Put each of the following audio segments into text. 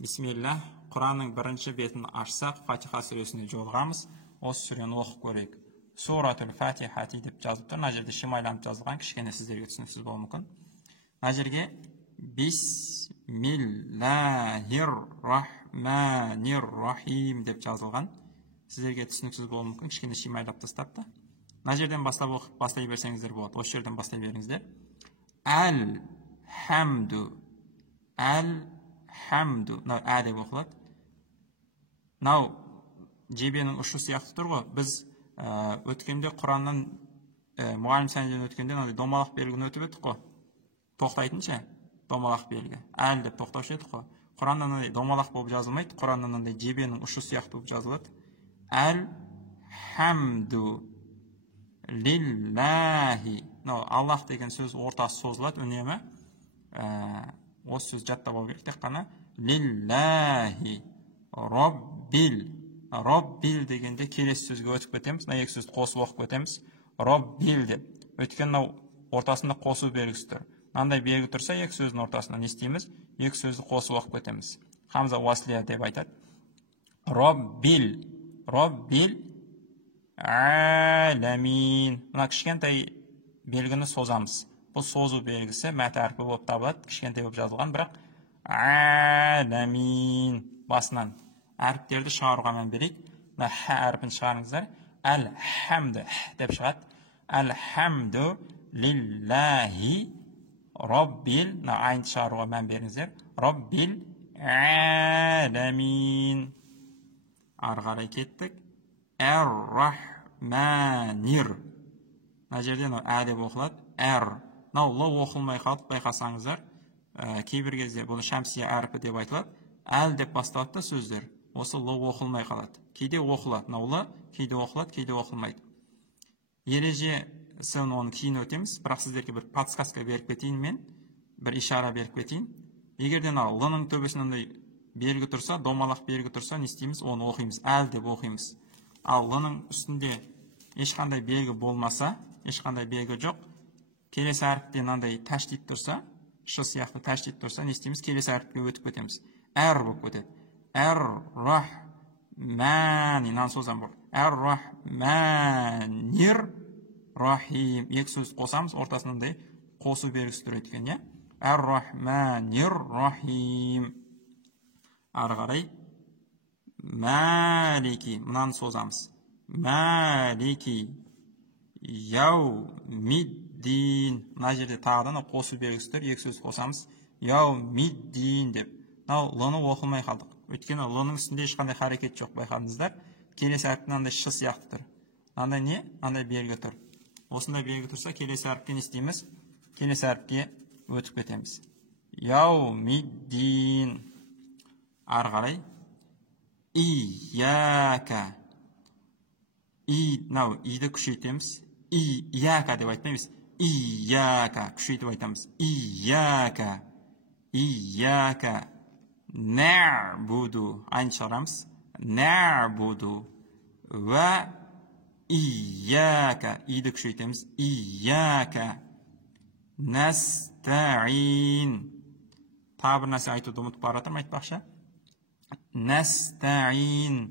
Бисмилlah, Құранның бірінші бетін ашсақ, Фатиха сүресіне жолығамыз. Осы сүрені оқып көрейік. Суратул Фатихати деп жазып тұр. Мына жерде шимайланып жазылған, кішкене сіздерге түсініксіз болуы мүмкін. Мына жерге Бисмиллахир-рахманир-рахим деп жазылған. Сіздерге түсініксіз болуы мүмкін, кішкене шимайлап тастапты. Мына жерден бастап оқып бастай берсеңіздер болады. Осы жерден бастай беріңіздер. Әл-хамду. Әл-хамду. Мынау ә деп оқылады. Мынау жебенің ұшы сияқты тұр ғой. Біз өткенде Құраннан мұғалім сәнеден өткенде домалақ белгіні өтіп едік қой. Тоқтайтынша домалақ белгі. Әл деп тоқтаушы едік қой. Құраннан домалақ болып жазылмайды. Құраннан жебенің ұшы сияқты болып жазылады. Әл-хамду лиллахи. Аллах деген сөз ортасы созылады үнемі. Осы сөз жаттап алу керек. Тек қана лиллахи роббил. Роббил дегенде келесі сөзге өтіп кетеміз. Мына екі сөзді қосып оқып кетеміз. Роббил деп. Өйткені ортасында қосу белгісі тұр. Мынандай белгі тұрса, екі сөздің ортасында не істейміз? Екі сөзді қосып оқып кетеміз. Хамза уаслия деп айтады. Роббил. Роббил аламин. Мына кішкентай белгіні созамыз. Бұл созу белгісі мәт әрпі болып табылады. Кішкентай болып жазылған, бірақ аламин басынан әріптерді шығаруға мән берейік. Мына х әрпін шығарыңыздар. Әл-хамду деп шығады. Әл-хамду лиллахи роббил. Мына айнды шығаруға мән беріңіздер. Роббил аламин. Ары қарай кеттік. Әр-рахманир. Мына жерден ә деп оқылады. Әр. Мынау ло оқылмай қалып байқасаңыздар, кейбір кезде бұл шәмсия әрпі деп айтылады. Әл деп басталады да сөздер. Осы ло оқылмай қалады. Кейде оқылады. Мынау ло, кейде оқылады, кейде оқылмайды. Ережесін оны кейін өтеміз. Бірақ сіздерге бір подсказка беріп кетейін мен, бір ишара беріп кетейін. Егерден лының төбесінде белгі тұрса, домалақ белгі тұрса, не істейміз? Оны оқимыз. Әл деп оқимыз. Ал лының үстінде ешқандай белгі болмаса, ешқандай белгі жоқ, келесі әріпте мынандай тәштит тұрса, ш сияқты тәштит тұрса, не істейміз? Келесі әріпке өтіп кетеміз. Әр болып кетеді. Әр-рахмани. Нан созам бұл. Әр-рахманир-рахим. Екі сөз қосамыз, ортасында қосу белгісі тұр еткен, Әр-рахманир-рахим. Ары қарай. Мәлики. Мынаны созамыз. Мәлики. Яумиддин. Мына жерде тағыдан қосу белгісі тұр. Екі сөз қосамыз. Яумиддин деп. Мынау лыны оқылмай қалдық. Өйткені лының үстінде ешқандай харекет жоқ, байқадыңыздар. Келесі әріп мынандай ш сияқты тұр. Мынандай не? Мынандай белгі тұр. Осындай белгі тұрса, келесі әріпке не істейміз? Келесі әріпке өтіп кетеміз. Яумиддин. Ары қарай. Ияка. Мынау иді күшейтеміз. Ияка деп айтпаймыз. Ияка күшейтіп айтамыз. Ияка. Ияка. Нә'буду. Айны шығарамыз. Нә'буду. Ва ияка. Иді күшейтеміз. Ияка. Настаин. Тағы бір нәрсе айтуды ұмытып бара жатырмын, айтпақшы. Настаин.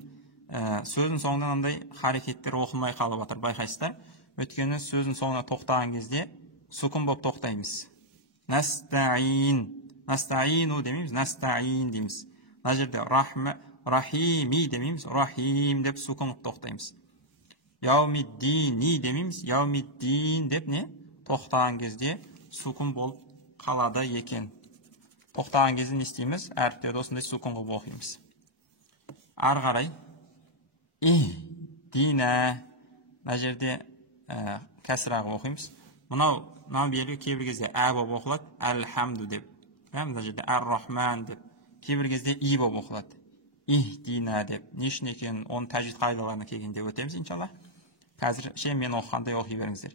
Сөздің соңынан андай харекеттер оқылмай қалып жатыр, байқайсыздар. Өйткені сөздің соңына тоқтаған кезде сүкін болып тоқтаймыз. Настаин. Настаину демейміз, настаин дейміз. Мына жерде рахими демейміз, рахим деп сүкін болып тоқтаймыз. Яумиддини демейміз, яумиддин деп не? Тоқтаған кезде сүкін болып қалады екен. Тоқтаған кезде не істейміз? Әріптерді осындай сүкін болып оқимыз. Ары қарай. Дина. Мына жерде кәсірағы оқимыз. Мынау белгі кейбір кезде ә болып оқылады. Әл-хамду деп. Мына жерде әр-рахман деп. Кейбір кезде и болып оқылады. Дина деп. Не үшін екенін оның тәжвид қағидаларына келгенде өтеміз, иншалла. Қазір мен оқығандай оқи беріңіздер.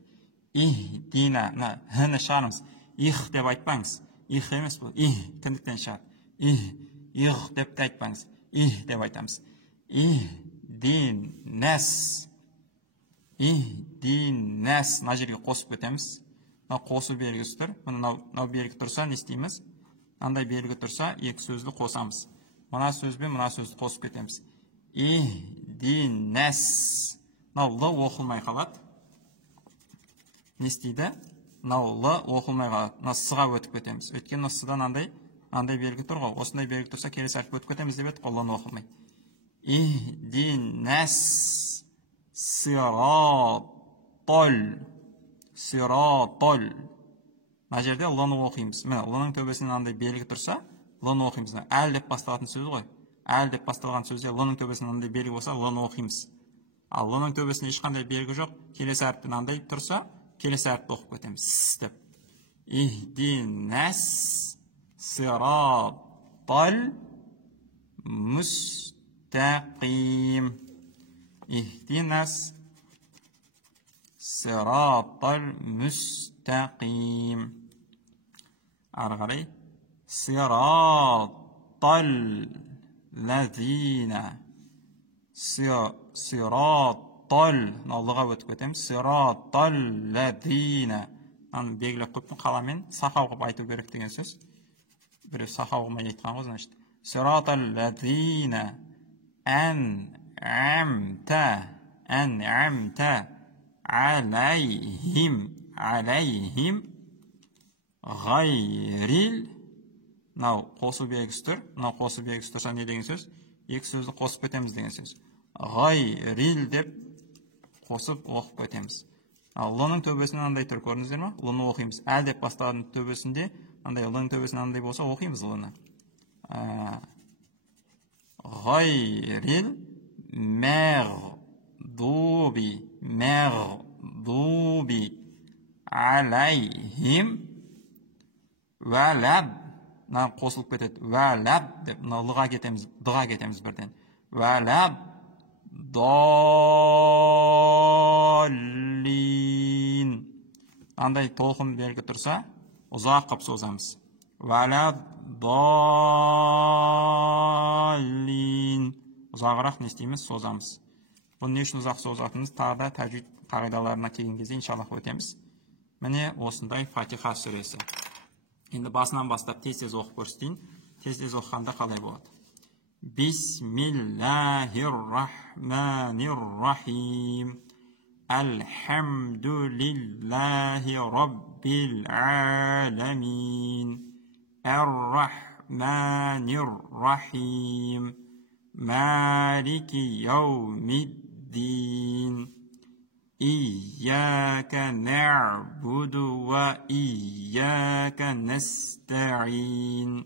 Дина. Мына х-ны шығарыңыз. Их деп айтпаңыз. Их емес бұл. Кіндіктен шығады. Их деп айтпаңыз. Деп айтамыз. Динәс. Динәс. Мына жерге қосып кетеміз. Қосу белгісі тұр. Мынау белгі тұрса, не істейміз? Андай белгі тұрса, екі сөзді қосамыз. Мына сөз бен мына сөзді қосып кетеміз. Ихдинас. Мынау л оқылмай қалады. Не істейді? Мынау л оқылмай қалады. Мына с-ға өтіп кетеміз. Өйткені с-дан андай белгі тұр ғой. Осындай белгі тұрса келесі әріпке өтіп кетеміз деп едік, л-ны оқылмай. Ихдинас сиратол. Сиратол. Мына жерде л-ны оқимыз. Міне, л-ның төбесінен андай белгі тұрса, л-ны оқимыз. Әл деп басталатын сөз ғой. Әл деп басталған сөзде л-ның төбесінен андай белгі болса, л-ны оқимыз. Ал л-ның төбесінде ешқандай белгі жоқ, келесі әріптен андай тұрса, келесі әріпті оқып кетеміз. С деп. Ихдинас сиратол мустақим. Ихдинас сиратол мустақим. Ары қарай. Сиратол лазина. Сиратол. Аллаға өтіп кетеміз. Сиратол лазина. Аны белгілеп қойыппын, қаламен сақау қылып айту керек деген сөз. Біреу сақау қылмай айтқан ғой, значит. Сиратол лазина ан'амта алейхим ғайрил. Мынау қосу белгісі тұр. Мынау қосу белгісі тұрса не деген сөз? Екі сөзді қосып кетеміз деген сөз. Ғайрил деп қосып оқып кетеміз. Л-ның төбесінен андай тұр, көрдіңіздер ме? Л-ны оқимыз. Әл деп басталған төбесінде, андай Л-ның төбесінен андай болса, оқимыз Л-ны. Ғайрил мәғдуби алейхим вәләб. Мына қосылып кетеді. Вәләб деп, мына Л-ға кетеміз, Д-ға кетеміз бірден. Вәләб доллин. Андай толқын белгі тұрса, ұзақ қып созамыз. Вәләб доллин. Ұзағырақ не істейміз? Созамыз. Бұны не үшін ұзақ созатынымыз тағы да тәжвид қағидаларына келген кезде иншаллах өтеміз. Міне осындай Фатиха сүресі. Енді басынан бастап тез-тез оқып көрсетейін. Тез-тез оқығанда қалай болады? Бисмиллахир-рахманир-рахим. Алхамдулиллахи раббил аламин. Ар-рахманир-рахим. Малики яумиддин. إياك نعبد وإياك نستعين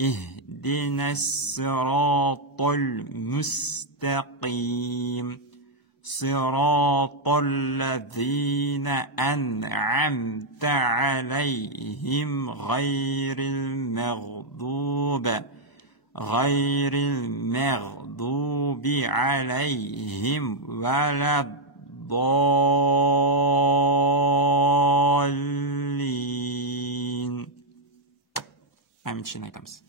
اهدنا الصراط المستقيم صراط الذين أنعمت عليهم غير المغضوب عليهم ولا ضالين. Amin. Şimdi aytamiz.